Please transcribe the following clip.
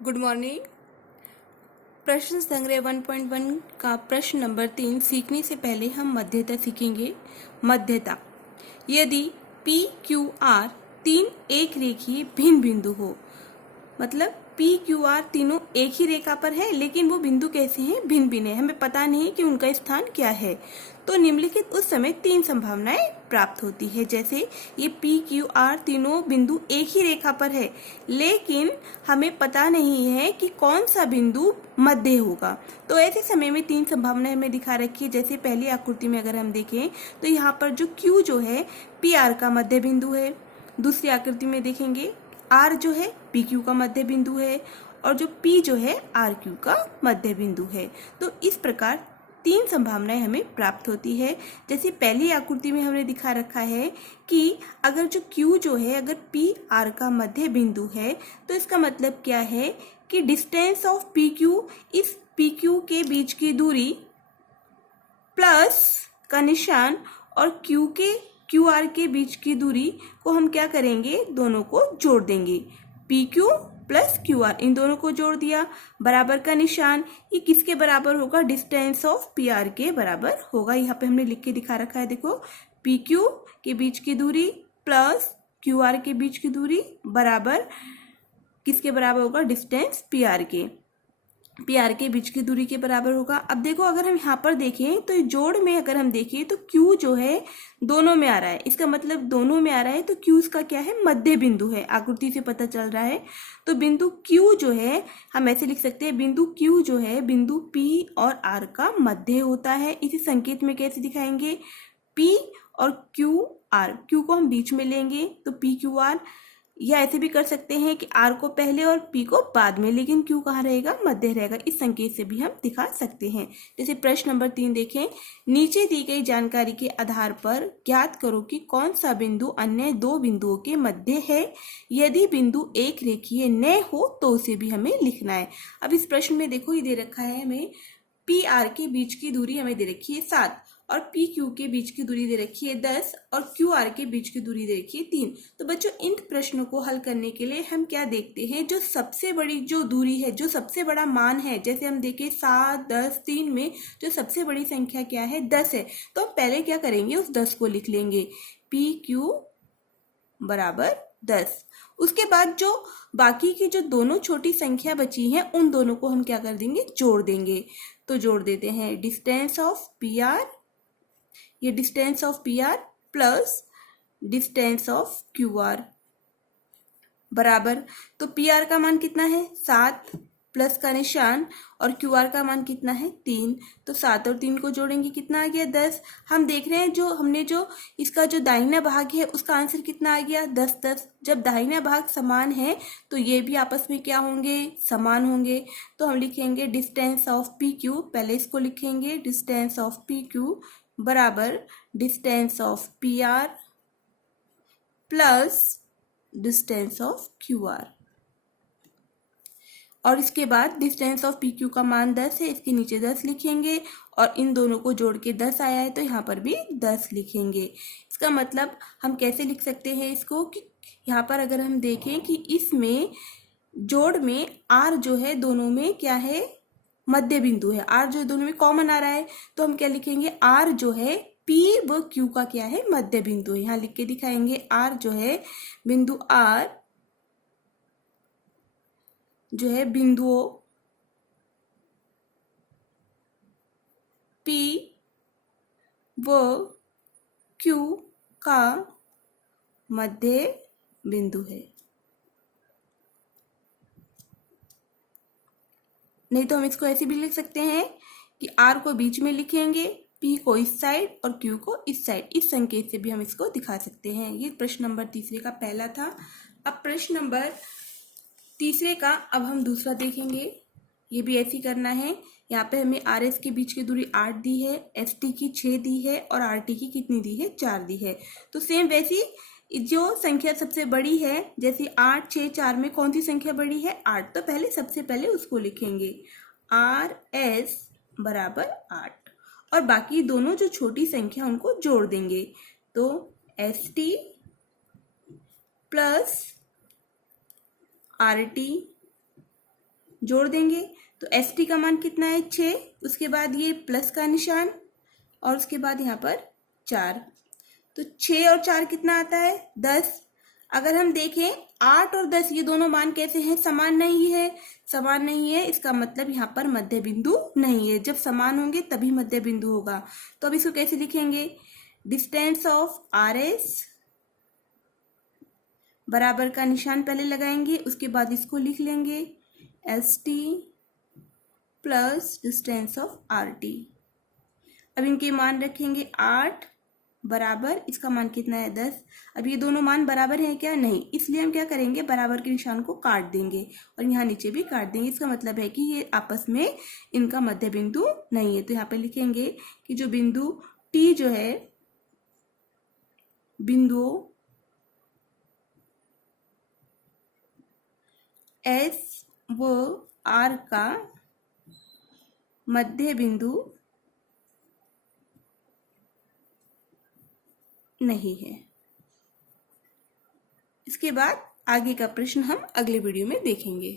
Good morning. प्रश्न संग्रह 1.1 का प्रश्न नंबर 3 सीखने से पहले हम मध्यता सीखेंगे। मध्यता, यदि P, Q, R तीन एक रेखीय भिन्न बिंदु हो, मतलब P, Q, R तीनों एक ही रेखा पर है, लेकिन वो बिंदु कैसे हैं? भिन्न भिन्न है, हमें पता नहीं कि उनका स्थान क्या है। तो निम्नलिखित उस समय तीन संभावनाएं प्राप्त होती है। जैसे ये P, Q, R तीनों बिंदु एक ही रेखा पर है, लेकिन हमें पता नहीं है कि कौन सा बिंदु मध्य होगा। तो ऐसे समय में तीन संभावनाएं हमें दिखा रखी है। जैसे पहली आकृति में अगर हम देखें तो यहाँ पर जो Q जो है PR का मध्य बिंदु है। दूसरी आकृति में देखेंगे R जो है PQ का मध्य बिंदु है, और जो P जो है RQ का मध्य बिंदु है। तो इस प्रकार तीन संभावनाएं हमें प्राप्त होती है। जैसे पहली आकृति में हमने दिखा रखा है कि अगर जो Q जो है अगर PR का मध्य बिंदु है, तो इसका मतलब क्या है कि डिस्टेंस ऑफ PQ, इस PQ के बीच की दूरी प्लस का निशान और QR के बीच की दूरी को हम क्या करेंगे, दोनों को जोड़ देंगे। PQ प्लस QR, इन दोनों को जोड़ दिया, बराबर का निशान, ये किसके बराबर होगा? डिस्टेंस ऑफ PR के बराबर होगा। यहाँ पे हमने लिख के दिखा रखा है, देखो PQ के बीच की दूरी प्लस QR के बीच की दूरी बराबर किसके बराबर होगा? डिस्टेंस PR के बीच की दूरी के बराबर होगा। अब देखो अगर हम यहाँ पर देखें तो जोड़ में अगर हम देखें तो Q जो है दोनों में आ रहा है, इसका मतलब दोनों में आ रहा है, तो Q इसका क्या है? मध्य बिंदु है, आकृति से पता चल रहा है। तो बिंदु Q जो है हम ऐसे लिख सकते हैं, बिंदु Q जो है बिंदु P और R का मध्य होता है। इसी संकेत में कैसे दिखाएंगे? P और QR, Q को हम बीच में लेंगे तो PQR, या ऐसे भी कर सकते हैं कि R को पहले और P को बाद में, लेकिन Q कहाँ रहेगा? मध्य रहेगा। इस संकेत से भी हम दिखा सकते हैं। जैसे प्रश्न नंबर 3 देखें, नीचे दी गई जानकारी के आधार पर ज्ञात करो कि कौन सा बिंदु अन्य दो बिंदुओं के मध्य है। यदि बिंदु एक रेखीय न हो तो उसे भी हमें लिखना है। अब इस प्रश्न में देखो, ये दे रखा है हमें PR के बीच की दूरी हमें दे रखी है 7, और PQ के बीच की दूरी दे रखी है 10, और QR के बीच की दूरी दे रखी है 3। तो बच्चों इन प्रश्नों को हल करने के लिए हम क्या देखते हैं? जो सबसे बड़ी जो दूरी है, जो सबसे बड़ा मान है, जैसे हम देखें 7, 10, 3 में जो सबसे बड़ी संख्या क्या है? 10 है। तो हम पहले क्या करेंगे? उस 10 को लिख लेंगे, PQ बराबर 10। उसके बाद जो बाकी की जो दोनों छोटी संख्या बची हैं, उन दोनों को हम क्या कर देंगे? जोड़ देंगे। तो जोड़ देते हैं डिस्टेंस ऑफ PR, ये distance of PR plus distance of QR बराबर, तो PR का मान कितना है? 7 प्लस का निशान, और QR का मान कितना है? 3। तो 7 और 3 को जोड़ेंगे, कितना आ गया? 10। हम देख रहे हैं जो हमने जो इसका जो दाहिना भाग है उसका आंसर कितना आ गया? 10 10। जब दाहिना भाग समान है तो ये भी आपस में क्या होंगे? समान होंगे। तो हम लिखेंगे डिस्टेंस ऑफ PQ, पहले इसको लिखेंगे डिस्टेंस ऑफ PQ बराबर distance of PR plus distance of QR, और इसके बाद डिस्टेंस ऑफ PQ का मान 10 है, इसके नीचे 10 लिखेंगे, और इन दोनों को जोड़ के 10 आया है तो यहाँ पर भी 10 लिखेंगे। इसका मतलब हम कैसे लिख सकते हैं इसको कि यहाँ पर अगर हम देखें कि इसमें जोड़ में R जो है दोनों में क्या है? मध्य बिंदु है। R जो दोनों में कॉमन आ रहा है, तो हम क्या लिखेंगे? R जो है P व Q का क्या है? मध्य बिंदु है। यहाँ लिख के दिखाएंगे R जो है बिंदु R जो है बिंदुओं P व Q का मध्य बिंदु है। नहीं तो हम इसको ऐसे भी लिख सकते हैं कि R को बीच में लिखेंगे, P को इस साइड और Q को इस साइड। इस संकेत से भी हम इसको दिखा सकते हैं। ये प्रश्न नंबर तीसरे का पहला था। अब प्रश्न नंबर तीसरे का अब हम दूसरा देखेंगे। ये भी ऐसे ही करना है। यहाँ पे हमें RS के बीच की दूरी 8 दी है, ST की 6 दी है, और RT की कितनी दी है? 4 दी है। तो सेम वैसी जो संख्या सबसे बड़ी है, जैसे 8, 6, 4 में कौन सी संख्या बड़ी है? 8। तो पहले सबसे पहले उसको लिखेंगे RS बराबर 8, और बाकी दोनों जो छोटी संख्या उनको जोड़ देंगे। तो ST प्लस RT जोड़ देंगे तो ST का मान कितना है 6, उसके बाद ये प्लस का निशान और उसके बाद यहाँ पर 4, तो 6 और 4 कितना आता है 10। अगर हम देखें 8 और 10 ये दोनों मान कैसे हैं, समान नहीं है, समान नहीं है, इसका मतलब यहाँ पर मध्य बिंदु नहीं है। जब समान होंगे तभी मध्य बिंदु होगा। तो अब इसको कैसे लिखेंगे, डिस्टेंस ऑफ RS बराबर का निशान पहले लगाएंगे, उसके बाद इसको लिख लेंगे ST plus distance of RT। अब इनके मान रखेंगे 8 बराबर, इसका मान कितना है 10। अब ये दोनों मान बराबर हैं क्या, नहीं, इसलिए हम क्या करेंगे, बराबर के निशान को काट देंगे और यहाँ नीचे भी काट देंगे। इसका मतलब है कि ये आपस में इनका मध्य बिंदु नहीं है। तो यहाँ पे लिखेंगे कि जो बिंदु T जो है, बिंदु S व R का मध्य बिंदु नहीं है। इसके बाद आगे का प्रश्न हम अगले वीडियो में देखेंगे।